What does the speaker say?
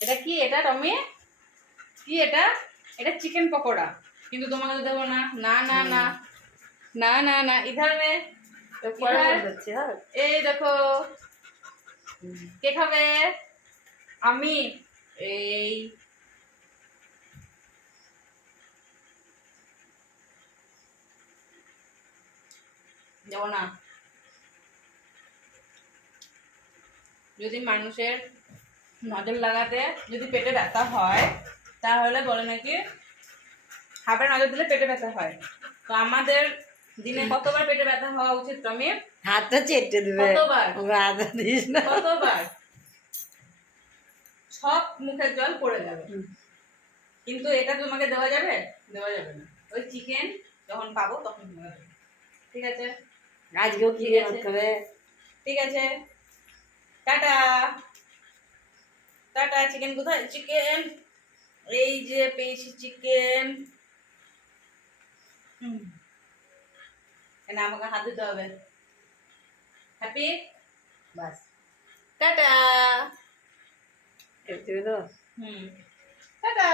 এটা কি? এটা টমি কি? এটা এটা চিকেন পকোড়া, কিন্তু তোমাকে দেবো না। না না না না না না, ইধার মে এই দেখো। কে খাবে? আমি। এই যাবো না। যদি মানুষের নজর লাগাতে যদি পেটে ব্যথা হয়, তাহলে বলে নাকি হাফে নজর দিলে পেটে ব্যথা হয়। তো আমাদের দিনে কতবার পেটে ব্যথা হওয়া উচিত টমি? হাতটা চেটে দিবে। কতবার? হাতটা দিস না। কতবার? সব মুখের জল পড়ে যাবে। কিন্তু এটা তোমাকে দেওয়া যাবে? দেওয়া যাবে না। ওই চিকেন যখন পাবো তখন দেওয়া যাবে। ঠিক আছে? আজকেও কি করে? ঠিক আছে, টাটা। টাটা। চিকেন কোথায়? চিকেন এই যে পেয়েছি চিকেন। না, আমাকে হাত দিতে হবে। হ্যাপি? বাস, টাটা। একটু তো টাটা।